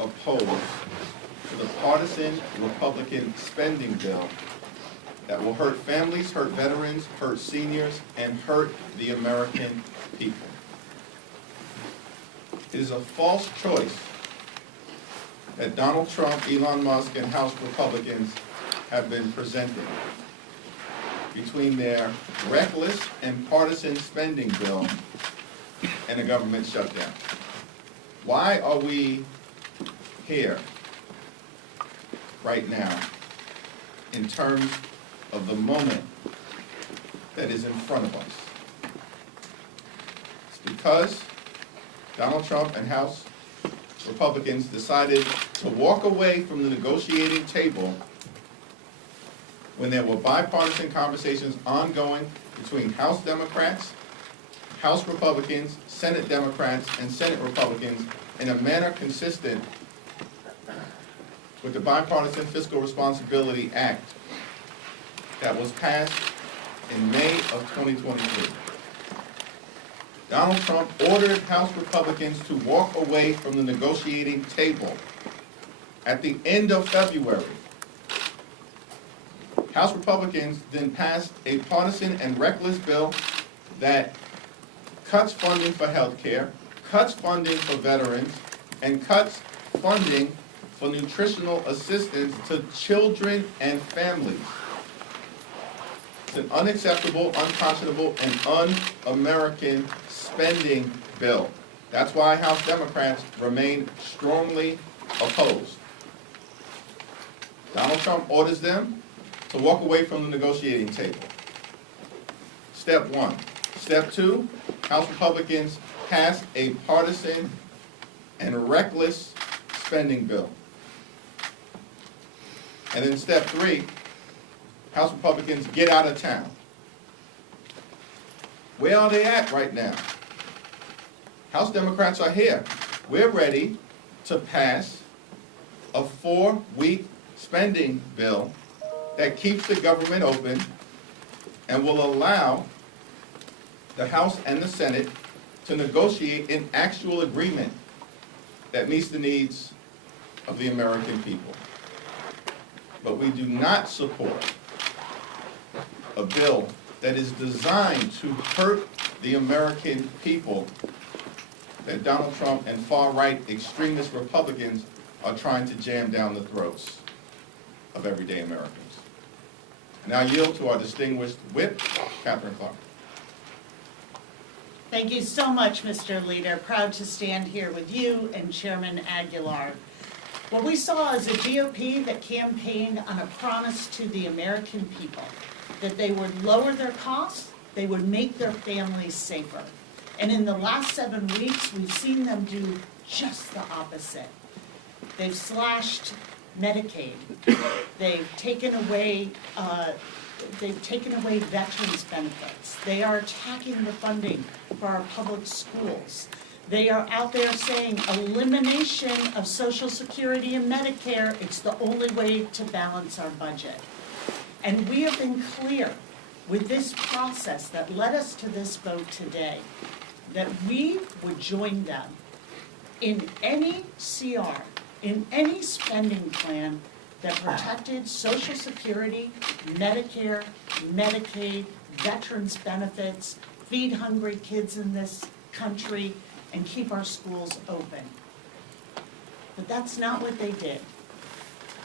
opposed to the partisan Republican spending bill that will hurt families, hurt veterans, hurt seniors, and hurt the American people. It is a false choice that Donald Trump, Elon Musk, and House Republicans have been presenting between their reckless and partisan spending bill and a government shutdown. Why are we here right now in terms of the moment that is in front of us? It's because Donald Trump and House Republicans decided to walk away from the negotiating table when there were bipartisan conversations ongoing between House Democrats, House Republicans, Senate Democrats, and Senate Republicans in a manner consistent with the Bipartisan Fiscal Responsibility Act that was passed in May of 2023. Donald Trump ordered House Republicans to walk away from the negotiating table at the end of February. House Republicans then passed a partisan and reckless bill that cuts funding for health care, cuts funding for veterans, and cuts funding for nutritional assistance to children and families. It's an unacceptable, unconscionable, and un-American spending bill. That's why House Democrats remain strongly opposed. Donald Trump orders them to walk away from the negotiating table. Step one. Step two, House Republicans passed a partisan and reckless spending bill. And then step three, House Republicans get out of town. Where are they at right now? House Democrats are here. We're ready to pass a 4-week spending bill that keeps the government open and will allow the House and the Senate to negotiate an actual agreement that meets the needs of the American people. But we do not support a bill that is designed to hurt the American people that Donald Trump and far-right extremist Republicans are trying to jam down the throats of everyday Americans. Now I yield to our distinguished whip, Catherine Clark. Thank you so much, Mr. Leader. Proud to stand here with you and Chairman Aguilar. What we saw is a GOP that campaigned on a promise to the American people that they would lower their costs, they would make their families safer. And in the last 7 weeks, we've seen them do just the opposite. They've slashed Medicaid. They've taken away veterans benefits. They are attacking the funding for our public schools. They are out there saying elimination of Social Security and Medicare, it's the only way to balance our budget. And we have been clear with this process that led us to this vote today that we would join them in any CR, in any spending plan that protected Social Security, Medicare, Medicaid, veterans benefits, feed hungry kids in this country, and keep our schools open. But that's not what they did.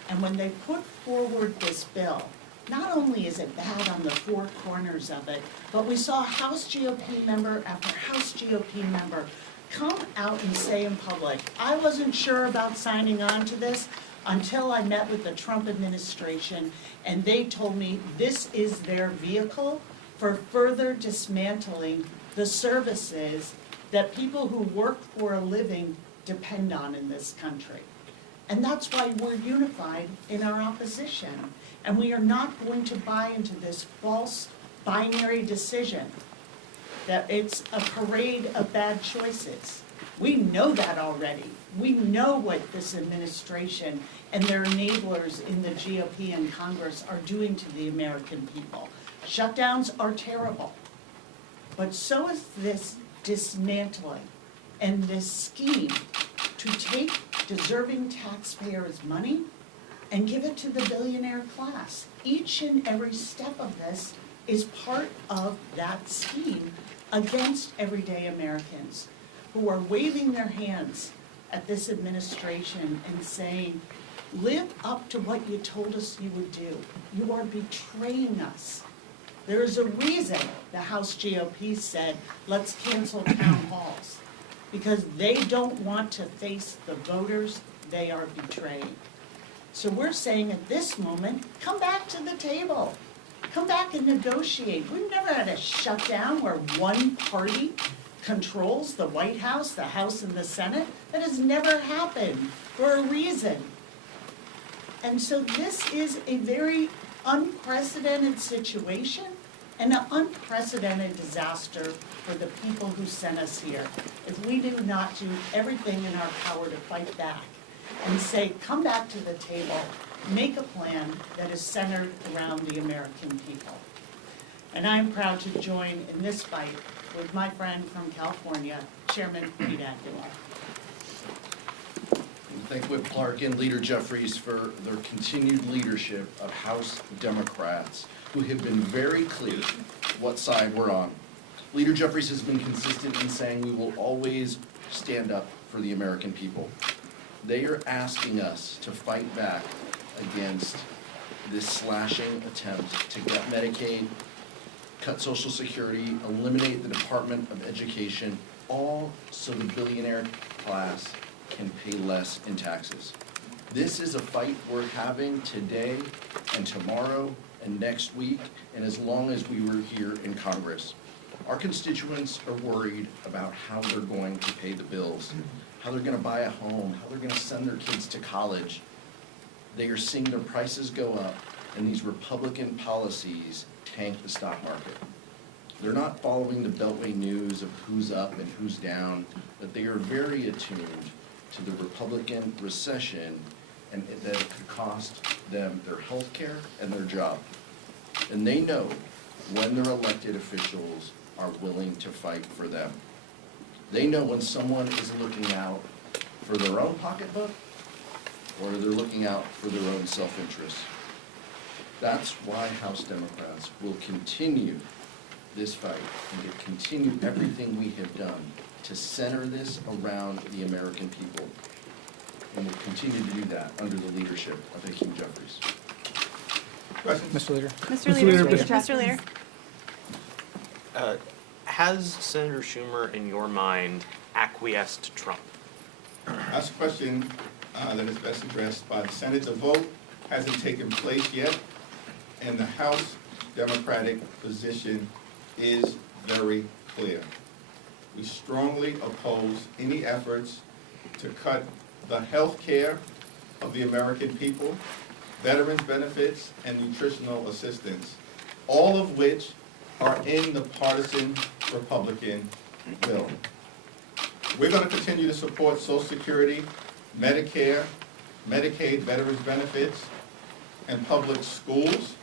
And when they put forward this bill, not only is it bad on the four corners of it, but we saw House GOP member after House GOP member come out and say in public, I wasn't sure about signing on to this until I met with the Trump administration, and they told me this is their vehicle for further dismantling the services that people who work for a living depend on in this country. And that's why we're unified in our opposition. And we are not going to buy into this false binary decision that it's a parade of bad choices. We know that already. We know what this administration and their enablers in the GOP and Congress are doing to the American people. Shutdowns are terrible, but so is this dismantling and this scheme to take deserving taxpayers' money and give it to the billionaire class. Each and every step of this is part of that scheme against everyday Americans who are waving their hands at this administration and saying, live up to what you told us you would do. You are betraying us. There is a reason the House GOP said, let's cancel town halls, because they don't want to face the voters they are betraying. So we're saying at this moment, come back to the table. Come back and negotiate. We've never had a shutdown where one party controls the White House, the House, and the Senate. That has never happened for a reason. And so this is a very unprecedented situation and an unprecedented disaster for the people who sent us here. If we do not do everything in our power to fight back and say, come back to the table, make a plan that is centered around the American people. And I am proud to join in this fight with my friend from California, Chairman Pete Aguilar. Thank Whip Clark and Leader Jeffries for their continued leadership of House Democrats who have been very clear what side we're on. Leader Jeffries has been consistent in saying we will always stand up for the American people. They are asking us to fight back against this slashing attempt to gut Medicaid, cut Social Security, eliminate the Department of Education, all so the billionaire class can pay less in taxes. This is a fight we're having today and tomorrow and next week, and as long as we were here in Congress. Our constituents are worried about how they're going to pay the bills, how they're gonna buy a home, how they're gonna send their kids to college. They are seeing their prices go up, and these Republican policies tank the stock market. They're not following the Beltway news of who's up and who's down, but they are very attuned to the Republican recession and that it could cost them their health care and their job. And they know when their elected officials are willing to fight for them. They know when someone is looking out for their own pocketbook or they're looking out for their own self-interest. That's why House Democrats will continue this fight and to continue everything we have done to center this around the American people. And we'll continue to do that under the leadership of Hakeem Jeffries. Questions? Mr. Leader. Mr. Leader. Has Senator Schumer, in your mind, acquiesced to Trump? That's a question that is best addressed by the Senate. The vote hasn't taken place yet, and the House Democratic position is very clear. We strongly oppose any efforts to cut the health care of the American people, veterans benefits, and nutritional assistance, all of which are in the partisan Republican bill. We're going to continue to support Social Security, Medicare, Medicaid, veterans benefits, and public schools,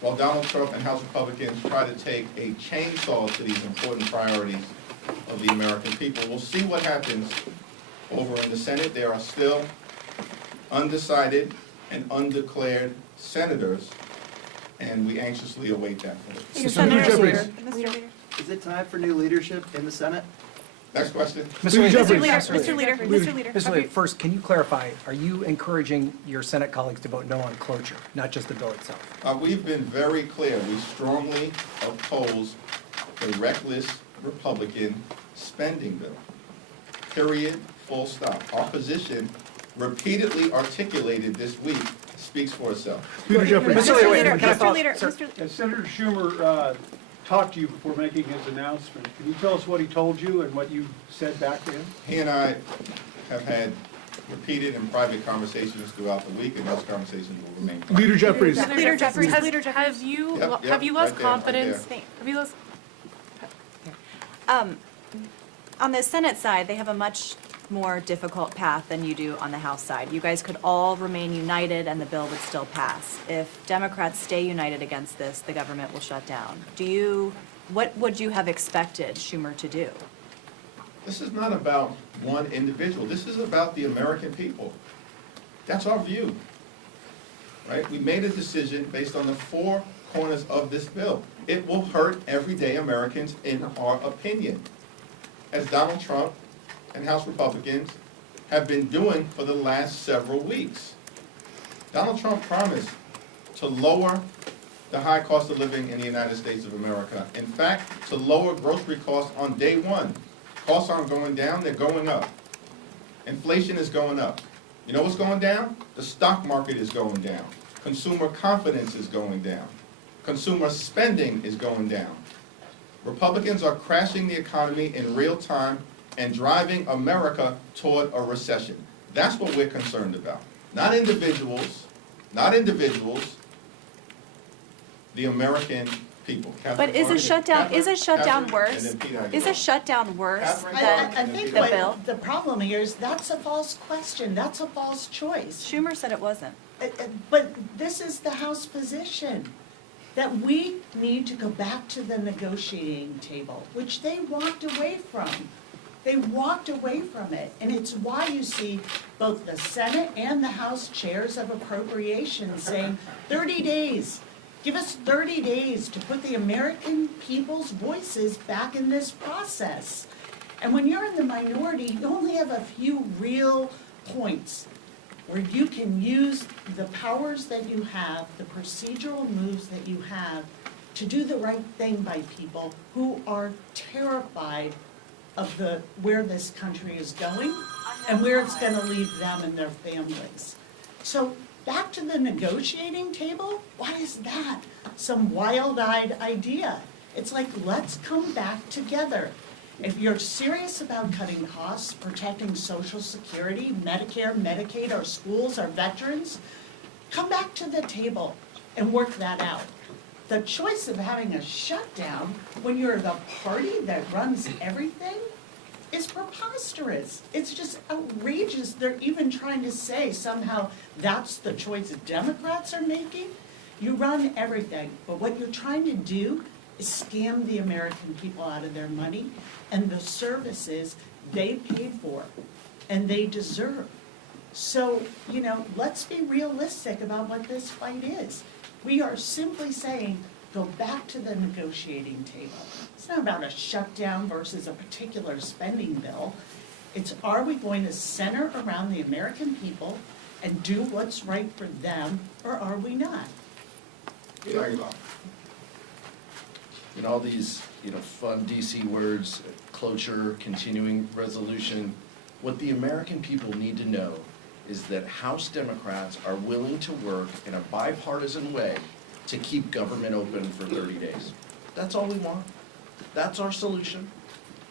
while Donald Trump and House Republicans try to take a chainsaw to these important priorities of the American people. We'll see what happens over in the Senate. There are still undecided and undeclared senators, and we anxiously await that vote. Senator Leader. Leader. Is it time for new leadership in the Senate? Next question. Mr. Leader. Mr. Leader, first, can you clarify, are you encouraging your Senate colleagues to vote no on cloture, not just the bill itself? We've been very clear. We strongly oppose the reckless Republican spending bill. Period, full stop. Our position, repeatedly articulated this week, speaks for itself. Leader Jeffries. Mr. Leader, Can I Mr. follow- Leader, sir. Mr. As Senator Schumer talked to you before making his announcement, can you tell us what he told you and what you said back to him? He and I have had repeated and private conversations throughout the week, and those conversations will remain private. Leader Jeffries. Leader Jeffries. Have Leader Jeffries. have you Yep, have you lost right there, right confidence? there. Have you lost? On the Senate side, they have a much more difficult path than you do on the House side. You guys could all remain united and the bill would still pass. If Democrats stay united against this, the government will shut down. What would you have expected Schumer to do? This is not about one individual. This is about the American people. That's our view, right? We made a decision based on the four corners of this bill. It will hurt everyday Americans in our opinion, as Donald Trump and House Republicans have been doing for the last several weeks. Donald Trump promised to lower the high cost of living in the United States of America. In fact, to lower grocery costs on day one. Costs aren't going down, they're going up. Inflation is going up. You know what's going down? The stock market is going down. Consumer confidence is going down. Consumer spending is going down. Republicans are crashing the economy in real time and driving America toward a recession. That's what we're concerned about. Not individuals, the American people. But is a shutdown, Catherine, is a shutdown and worse? then Peter Aguilar. Is a shutdown worse Catherine, than I think the bill? what the problem here is that's a false question, that's a false choice. Schumer said it wasn't. But this is the House position, that we need to go back to the negotiating table, which they walked away from. They walked away from it, and it's why you see both the Senate and the House chairs of appropriations saying 30 days. Give us 30 days to put the American people's voices back in this process. And when you're in the minority, you only have a few real points where you can use the powers that you have, the procedural moves that you have, to do the right thing by people who are terrified of where this country is going and where it's gonna leave them and their families. So back to the negotiating table, why is that some wild-eyed idea? It's like, let's come back together. If you're serious about cutting costs, protecting Social Security, Medicare, Medicaid, our schools, our veterans, come back to the table and work that out. The choice of having a shutdown when you're the party that runs everything is preposterous. It's just outrageous. They're even trying to say somehow that's the choice Democrats are making. You run everything, but what you're trying to do is scam the American people out of their money and the services they paid for and they deserve. So, let's be realistic about what this fight is. We are simply saying, go back to the negotiating table. It's not about a shutdown versus a particular spending bill. It's, are we going to center around the American people and do what's right for them, or are we not? Peter Aguilar. All these, fun DC words, cloture, continuing resolution. What the American people need to know is that House Democrats are willing to work in a bipartisan way to keep government open for 30 days. That's all we want. That's our solution.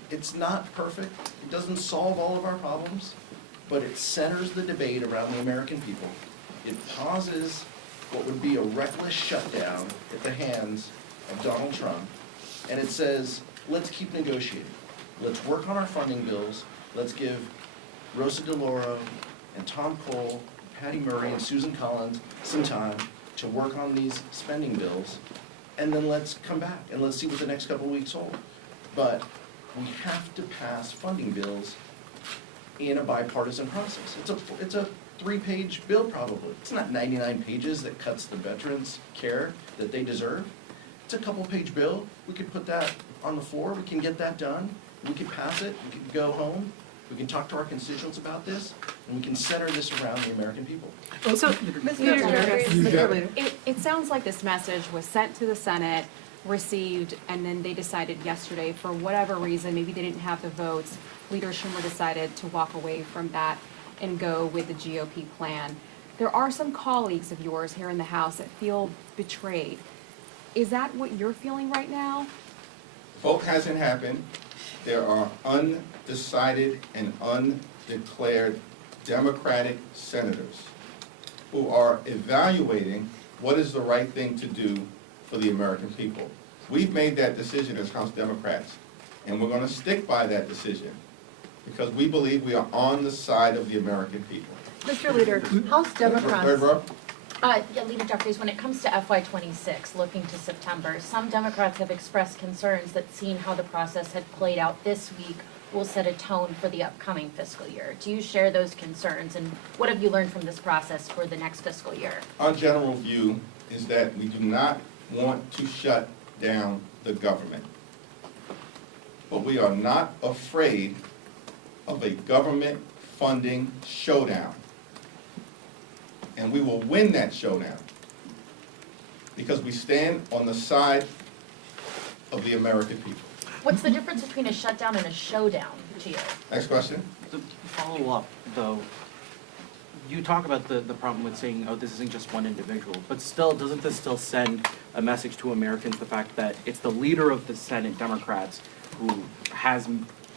It's not perfect. It doesn't solve all of our problems, but it centers the debate around the American people. It pauses what would be a reckless shutdown at the hands of Donald Trump, and it says, let's keep negotiating. Let's work on our funding bills. Let's give Rosa DeLauro and Tom Cole, Patty Murray, and Susan Collins some time to work on these spending bills, and then let's come back and let's see what the next couple of weeks hold. But we have to pass funding bills in a bipartisan process. It's a 3-page bill probably. It's not 99 pages that cuts the veterans' care that they deserve. It's a couple-page bill. We could put that on the floor. We can get that done. We can pass it. We can go home. We can talk to our constituents about this, and we can center this around the American people. So, It sounds like this message was sent to the Senate, received, and then they decided yesterday, for whatever reason, maybe they didn't have the votes, Leader Schumer decided to walk away from that and go with the GOP plan. There are some colleagues of yours here in the House that feel betrayed. Is that what you're feeling right now? Vote hasn't happened. There are undecided and undeclared Democratic senators who are evaluating what is the right thing to do for the American people. We've made that decision as House Democrats, and we're going to stick by that decision because we believe we are on the side of the American people. Mr. Leader, House Democrats. Third row. Leader Jeffries, when it comes to FY26, looking to September, some Democrats have expressed concerns that seeing how the process had played out this week will set a tone for the upcoming fiscal year. Do you share those concerns, and what have you learned from this process for the next fiscal year? Our general view is that we do not want to shut down the government. But we are not afraid of a government funding showdown. And we will win that showdown because we stand on the side of the American people. What's the difference between a shutdown and a showdown to you? Next question. To follow up, though, you talk about the problem with saying, oh, this isn't just one individual, but still, doesn't this still send a message to Americans, the fact that it's the leader of the Senate, Democrats, who has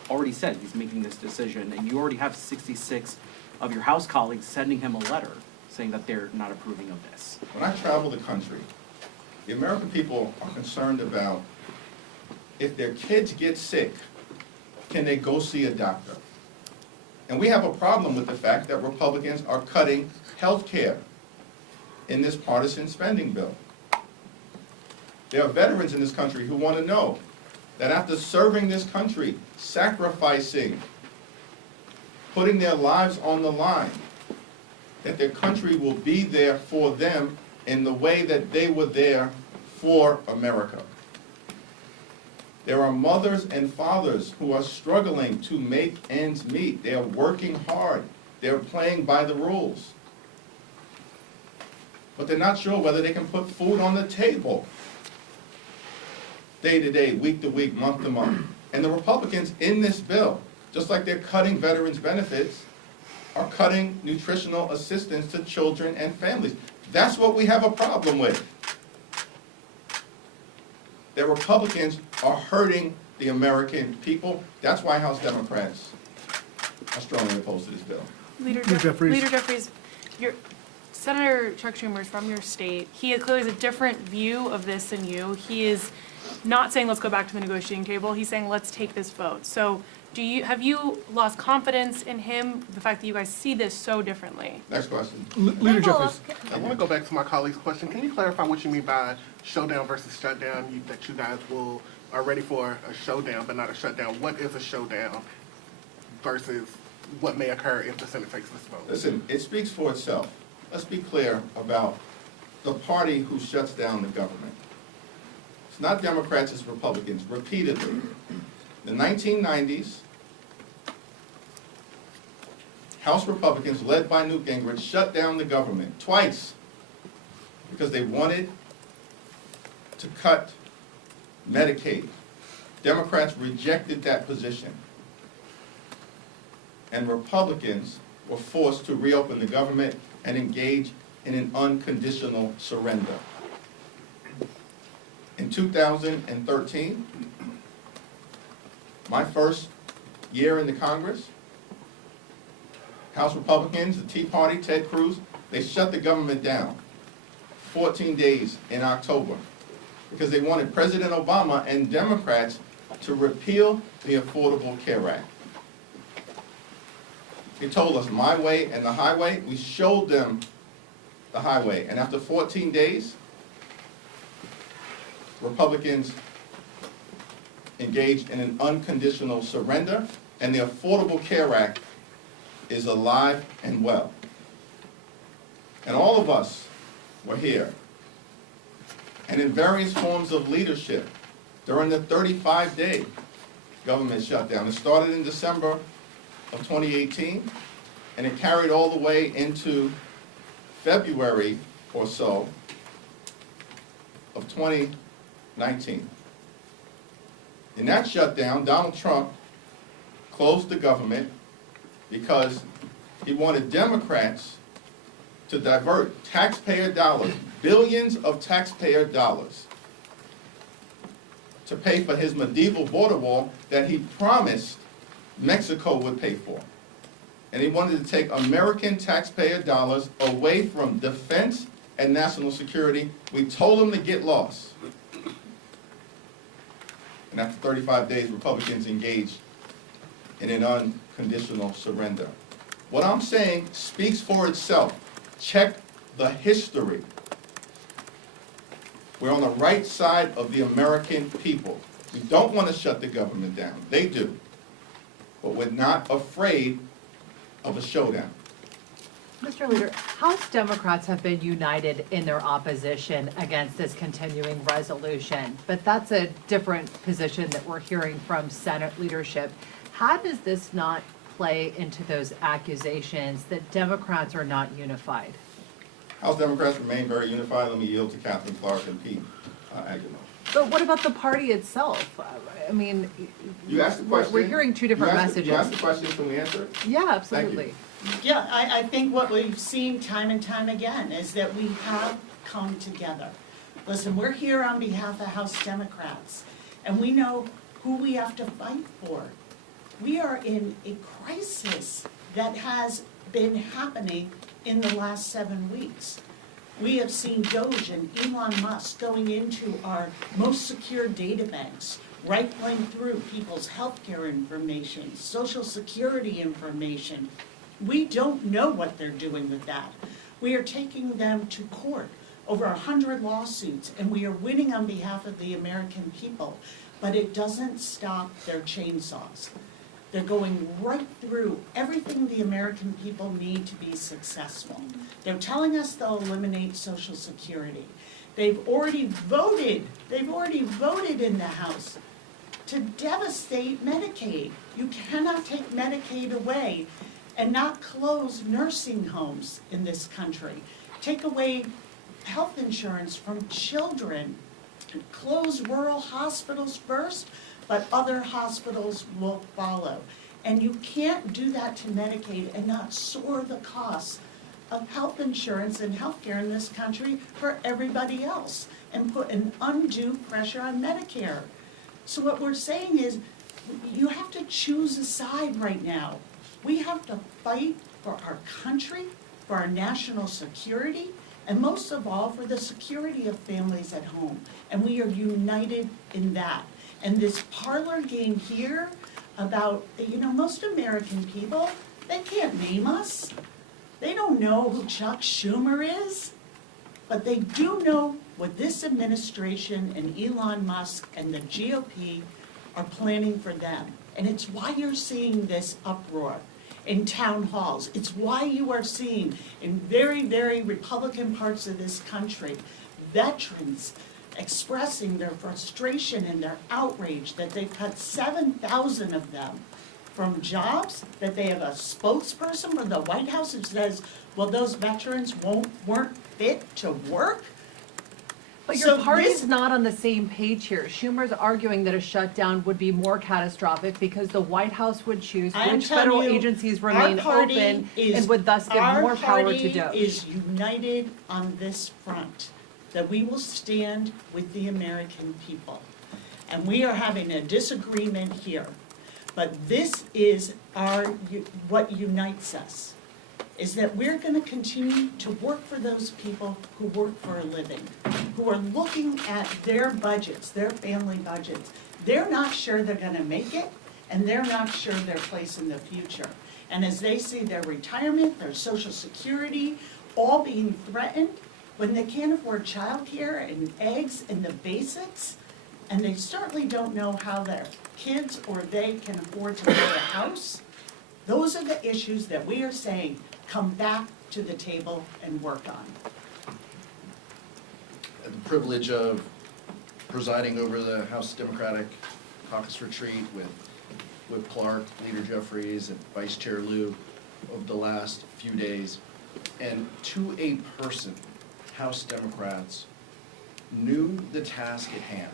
already said he's making this decision, and you already have 66 of your House colleagues sending him a letter saying that they're not approving of this? When I travel the country, the American people are concerned about if their kids get sick, can they go see a doctor? And we have a problem with the fact that Republicans are cutting health care in this partisan spending bill. There are veterans in this country who want to know that after serving this country, sacrificing, putting their lives on the line, that their country will be there for them in the way that they were there for America. There are mothers and fathers who are struggling to make ends meet. They are working hard. They're playing by the rules. But they're not sure whether they can put food on the table day to day, week to week, month to month. And the Republicans in this bill, just like they're cutting veterans' benefits, are cutting nutritional assistance to children and families. That's what we have a problem with. The Republicans are hurting the American people. That's why House Democrats are strongly opposed to this bill. Leader Jeffries, Senator Chuck Schumer is from your state. He clearly has a different view of this than you. He is not saying let's go back to the negotiating table. He's saying let's take this vote. So have you lost confidence in him, the fact that you guys see this so differently? Next question. Leader Jeffries. I want to go back to my colleague's question. Can you clarify what you mean by showdown versus shutdown? That you guys are ready for a showdown but not a shutdown. What is a showdown versus what may occur if the Senate takes this vote? Listen, it speaks for itself. Let's be clear about the party who shuts down the government. It's not Democrats, it's Republicans, repeatedly. In the 1990s, House Republicans, led by Newt Gingrich, shut down the government twice because they wanted to cut Medicaid. Democrats rejected that position. And Republicans were forced to reopen the government and engage in an unconditional surrender. In 2013, my first year in the Congress, House Republicans, the Tea Party, Ted Cruz, they shut the government down 14 days in October because they wanted President Obama and Democrats to repeal the Affordable Care Act. They told us my way and the highway. We showed them the highway. And after 14 days, Republicans engaged in an unconditional surrender, and the Affordable Care Act is alive and well. And all of us were here, and in various forms of leadership during the 35-day government shutdown. It started in December of 2018, and it carried all the way into February or so of 2019. In that shutdown, Donald Trump closed the government because he wanted Democrats to divert taxpayer dollars, billions of taxpayer dollars, to pay for his medieval border wall that he promised Mexico would pay for. And he wanted to take American taxpayer dollars away from defense and national security. We told him to get lost. And after 35 days, Republicans engaged in an unconditional surrender. What I'm saying speaks for itself. Check the history. We're on the right side of the American people. We don't want to shut the government down. They do. but we're not afraid of a showdown. Mr. Leader, House Democrats have been united in their opposition against this continuing resolution, but that's a different position that we're hearing from Senate leadership. How does this not play into those accusations that Democrats are not unified? House Democrats remain very unified. Let me yield to Kathleen Clark and Pete Aguilar. But what about the party itself? I mean, You asked the question. we're hearing two different messages. You asked the question, can we answer it? Yeah, Thank absolutely. you. Yeah, I think what we've seen time and time again is that we have come together. Listen, we're here on behalf of House Democrats, and we know who we have to fight for. We are in a crisis that has been happening in the last 7 weeks. We have seen Doge and Elon Musk going into our most secure data banks, rifling through people's healthcare information, social security information. We don't know what they're doing with that. We are taking them to court, over 100 lawsuits, and we are winning on behalf of the American people, but it doesn't stop their chainsaws. They're going right through everything the American people need to be successful. They're telling us they'll eliminate Social Security. They've already voted in the House to devastate Medicaid. You cannot take Medicaid away and not close nursing homes in this country. Take away health insurance from children. Close rural hospitals first, but other hospitals will follow. And you can't do that to Medicaid and not soar the costs of health insurance and healthcare in this country for everybody else and put an undue pressure on Medicare. So what we're saying is, you have to choose a side right now. We have to fight for our country, for our national security, and most of all, for the security of families at home. And we are united in that. And this parlor game here about, most American people, they can't name us. They don't know who Chuck Schumer is, but they do know what this administration and Elon Musk and the GOP are planning for them. And it's why you're seeing this uproar in town halls. It's why you are seeing in very, very Republican parts of this country, veterans expressing their frustration and their outrage that they've cut 7,000 of them from jobs, that they have a spokesperson from the White House who says, well, those veterans weren't fit to work. But your party's not on the same page here. Schumer's arguing that a shutdown would be more catastrophic because the White House would choose which federal agencies remain open and would thus give more power to Doge. Our party is united on this front, that we will stand with the American people. And we are having a disagreement here. But this is what unites us, is that we're going to continue to work for those people who work for a living, who are looking at their budgets, their family budgets. They're not sure they're going to make it, and they're not sure their place in the future. And as they see their retirement, their Social Security, all being threatened, when they can't afford childcare and eggs and the basics, and they certainly don't know how their kids or they can afford to buy a house, those are the issues that we are saying come back to the table and work on. I had the privilege of presiding over the House Democratic Caucus Retreat with Whip Clark, Leader Jeffries, and Vice Chair Liu over the last few days. And to a person, House Democrats knew the task at hand.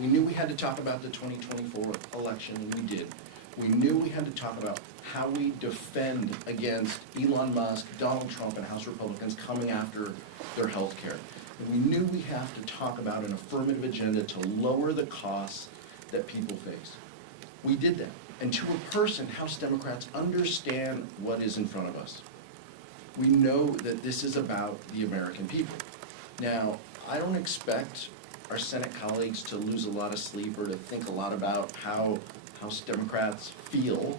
We knew we had to talk about the 2024 election, and we did. We knew we had to talk about how we defend against Elon Musk, Donald Trump, and House Republicans coming after their health care. And we knew we have to talk about an affirmative agenda to lower the costs that people face. We did that. And to a person, House Democrats understand what is in front of us. We know that this is about the American people. Now, I don't expect our Senate colleagues to lose a lot of sleep or to think a lot about how House Democrats feel.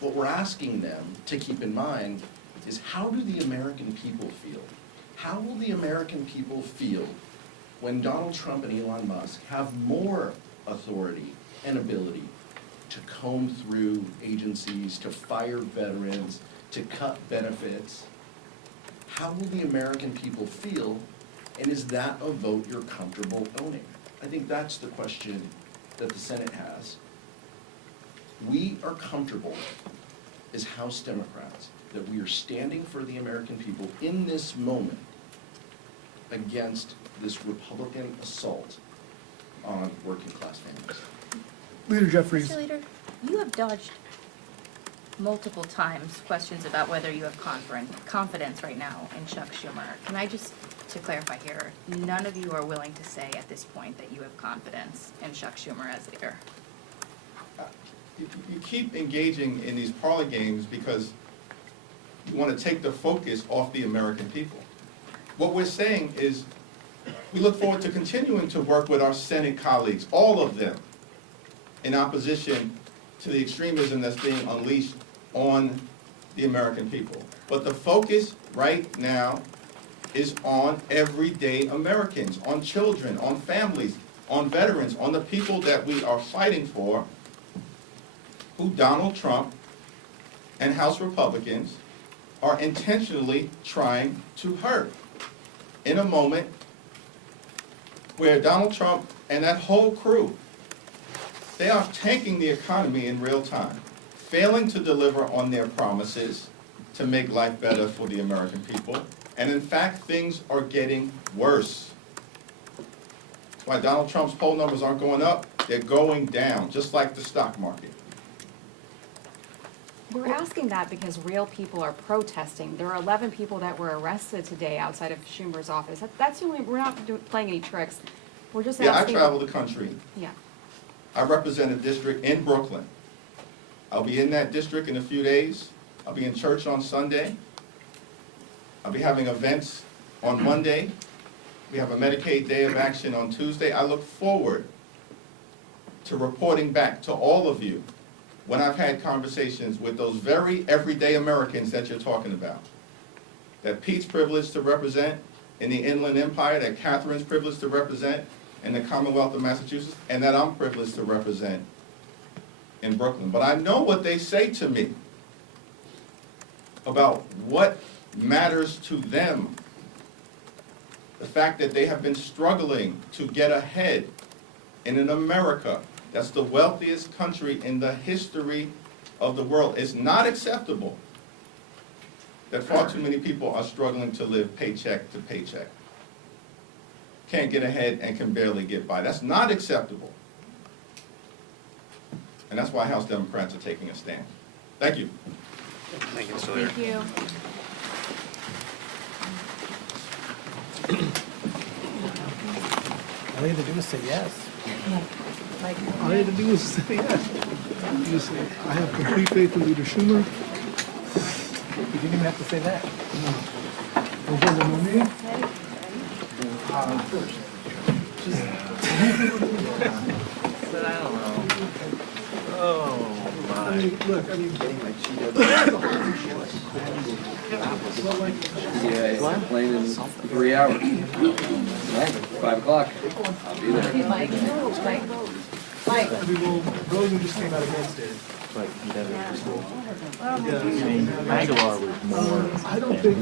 What we're asking them to keep in mind is, how do the American people feel? How will the American people feel when Donald Trump and Elon Musk have more authority and ability to comb through agencies, to fire veterans, to cut benefits. How will the American people feel, and is that a vote you're comfortable owning? I think that's the question that the Senate has. We are comfortable as House Democrats that we are standing for the American people in this moment against this Republican assault on working class families. Leader Jeffries. Mr. Leader, you have dodged multiple times questions about whether you have confidence right now in Chuck Schumer. Can I just, to clarify here, none of you are willing to say at this point that you have confidence in Chuck Schumer as leader? You keep engaging in these parlor games because you want to take the focus off the American people. What we're saying is we look forward to continuing to work with our Senate colleagues, all of them, in opposition to the extremism that's being unleashed on the American people. But the focus right now is on everyday Americans, on children, on families, on veterans, on the people that we are fighting for, who Donald Trump and House Republicans are intentionally trying to hurt in a moment where Donald Trump and that whole crew, they are tanking the economy in real time, failing to deliver on their promises to make life better for the American people. And in fact, things are getting worse. That's why Donald Trump's poll numbers aren't going up, they're going down, just like the stock market. We're asking that because real people are protesting. There are 11 people that were arrested today outside of Schumer's office. That's the only, we're not playing any tricks. We're just asking. Yeah, I travel the country. Yeah. I represent a district in Brooklyn. I'll be in that district in a few days. I'll be in church on Sunday. I'll be having events on Monday. We have a Medicaid Day of Action on Tuesday. I look forward to reporting back to all of you when I've had conversations with those very everyday Americans that you're talking about, that Pete's privileged to represent in the Inland Empire, that Catherine's privileged to represent in the Commonwealth of Massachusetts, and that I'm privileged to represent in Brooklyn. But I know what they say to me about what matters to them. The fact that they have been struggling to get ahead in an America that's the wealthiest country in the history of the world. It's not acceptable that far too many people are struggling to live paycheck to paycheck. Can't get ahead and can barely get by. That's not acceptable. And that's why House Democrats are taking a stand. Thank you. Thank you, Mr. Leader. Thank you. All you have to do is say yes. All you had to do was say yes. You say, I have complete faith in Leader Schumer. You didn't even have to say that. Was there no me? But I don't know. Oh, I mean, look, I mean. Yeah, it's playing in 3 hours. Tonight, 5 o'clock. I'll be there. Hey, Mike. Mike. I mean, well, Rosen just came out against it. Like, I don't think